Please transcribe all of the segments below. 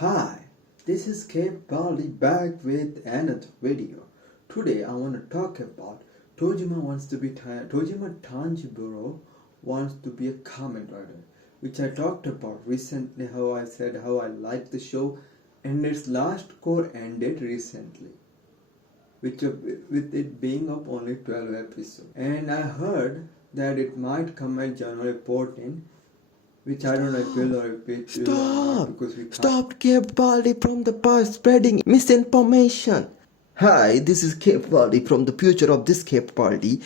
Hi, this is Bali back with another video. Today I want to talk about Tojima Tanjiburo wants to be a Kamen Rider, which I talked about recently. How I said how I liked the show, and its last core ended recently, with it being of only 12 episodes. And I heard that it might come at January 14, which I don't know if will or if it will or not, because we can't. Stop Cape Baldi from the past spreading misinformation. Hi, this is Cape Baldi from the future of this Cape Baldi,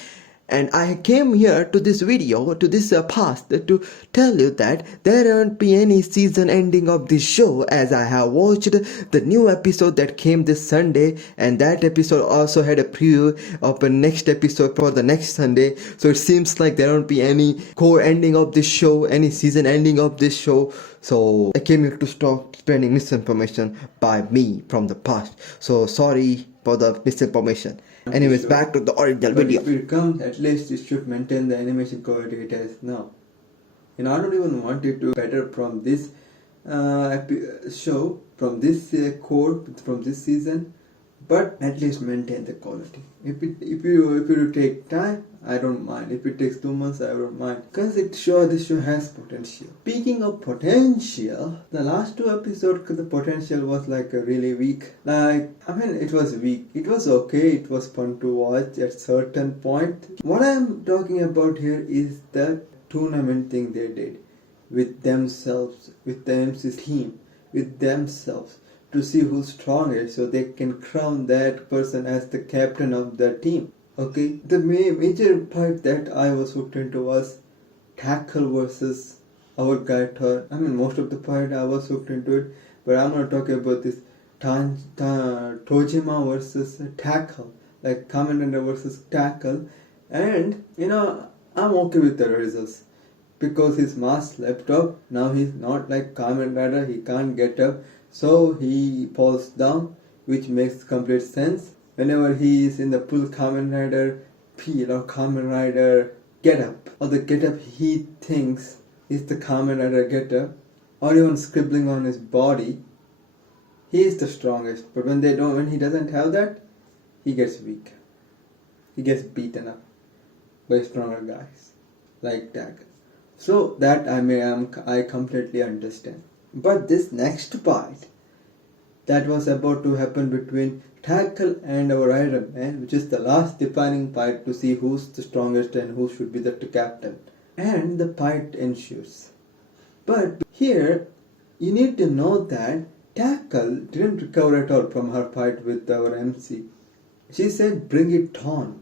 and I came here to this video, to this past, to tell you that there won't be any season ending of this show, as I have watched the new episode that came this Sunday, and that episode also had a preview of a next episode for the next Sunday. So it seems like there won't be any core ending of this show, any season ending of this show. So I came here to stop spreading misinformation by me from the past. So sorry for the misinformation. Anyways, back to the original video. If it comes, at least it should maintain the animation quality it has now. I don't even want it to better from this show, from this core, from this season, but at least maintain the quality. If you take time, I don't mind. If it takes 2 months, I don't mind, because this show has potential. Speaking of potential, the last 2 episodes, the potential was really weak. It was weak. It was okay. It was fun to watch at certain point. What I'm talking about here is the tournament thing they did with themselves, with the MC team, with themselves, to see who's strongest, so they can crown that person as the captain of the team. Okay, the major part that I was hooked into was tackle versus our guy Thor. Most of the part I was hooked into it, but I'm gonna talk about this Tojima versus tackle, like Kamen Rider versus tackle, and I'm okay with the results, because his mask slipped up. Now he's not like Kamen Rider, he can't get up, so he falls down, which makes complete sense. Whenever he is in the full Kamen Rider feel or Kamen Rider get up, or the get up he thinks is the Kamen Rider get up, or even scribbling on his body, he is the strongest. But when he doesn't have that, he gets weak. He gets beaten up by stronger guys like Tackle. So that I completely understand. But this next part that was about to happen between Tackle and our Rider Man, which is the last defining fight to see who's the strongest and who should be the captain. And the fight ensues. But here, you need to know that Tackle didn't recover at all from her fight with our MC. She said, "Bring it on."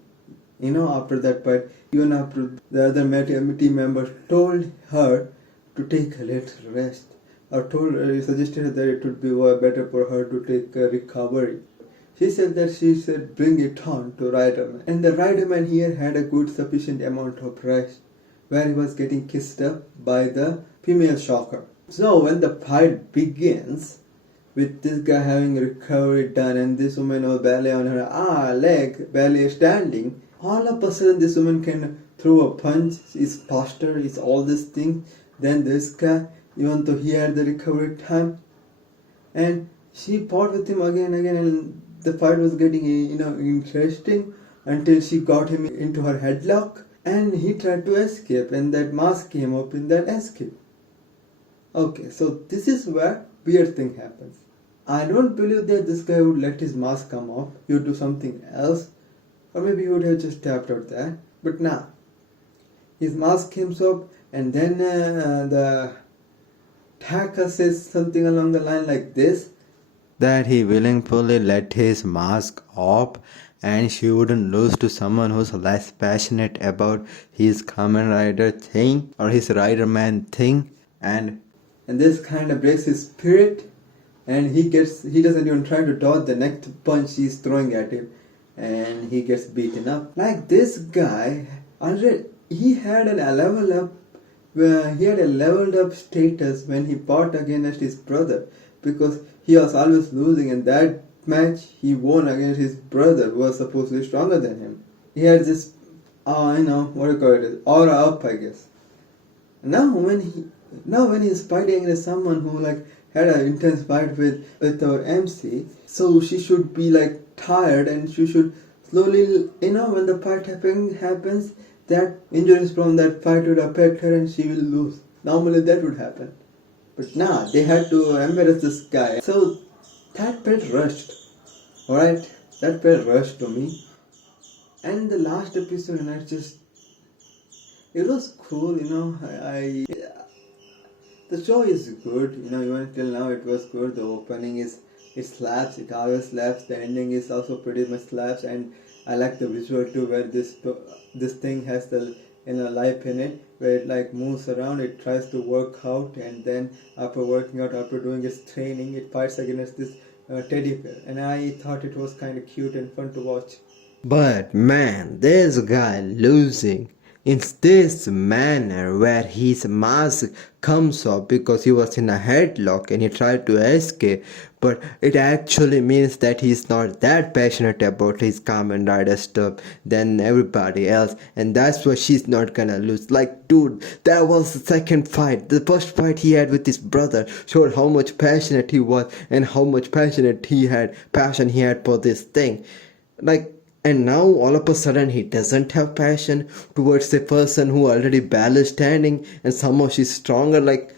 After that fight, even after the other team members told her to take a little rest, or suggested that it would be better for her to take a recovery. She said, "Bring it on" to Riderman. And the Riderman here had a good sufficient amount of rest, where he was getting kissed up by the female shocker. So when the fight begins, with this guy having recovery done and this woman was barely on her leg, barely standing, all of a sudden this woman can throw a punch, is faster, is all these things than this guy, even though he had the recovery time. And she fought with him again and again, and the fight was getting interesting until she got him into her headlock, and he tried to escape, and that mask came up in that escape. Okay, so this is where weird thing happens. I don't believe that this guy would let his mask come off. He would do something else, or maybe he would have just tapped out there. But nah, his mask came up, and then the Tackle says something along the line like this, That he willingly let his mask off, and she wouldn't lose to someone who's less passionate about his Kamen Rider thing or his Rider Man thing, and this kind of breaks his spirit, and he doesn't even try to dodge the next punch she's throwing at him, and he gets beaten up. Like this guy, he had a leveled up status when he fought against his brother, because he was always losing. In that match, he won against his brother, who was supposedly stronger than him. He had this, aura up, I guess. Now when he's fighting against someone who had an intense fight with our MC, so she should be like tired and she should slowly, when the fight happens, that injuries from that fight would affect her and she will lose. Normally that would happen. But nah, they had to embarrass this guy. So that felt rushed. Alright? That felt rushed to me. And the last episode, and it was cool, the show is good, even till now it was good. The opening it slaps, it always slaps. The ending is also pretty much slaps, and I like the visual too, where this thing has the life in it, where it like moves around, it tries to work out, and then after working out, after doing its training, it fights against this teddy bear, and I thought it was kind of cute and fun to watch. But man, there's a guy losing in this manner where his mask comes off because he was in a headlock and he tried to escape, but it actually means that he's not that passionate about his Kamen Rider stuff than everybody else, and that's why she's not gonna lose. Like, dude, that was the second fight. The first fight he had with his brother showed how much passionate he was and how much passion he had for this thing. Like, and now all of a sudden he doesn't have passion towards a person who already barely standing and somehow she's stronger. Like,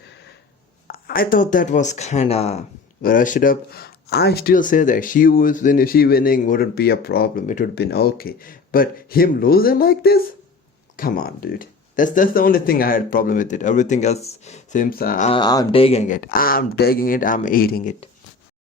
I thought that was kinda rushed up. I still say that she winning wouldn't be a problem. It would have been okay. But him losing like this? Come on, dude. That's the only thing I had problem with it. Everything else seems I'm digging it. I'm eating it.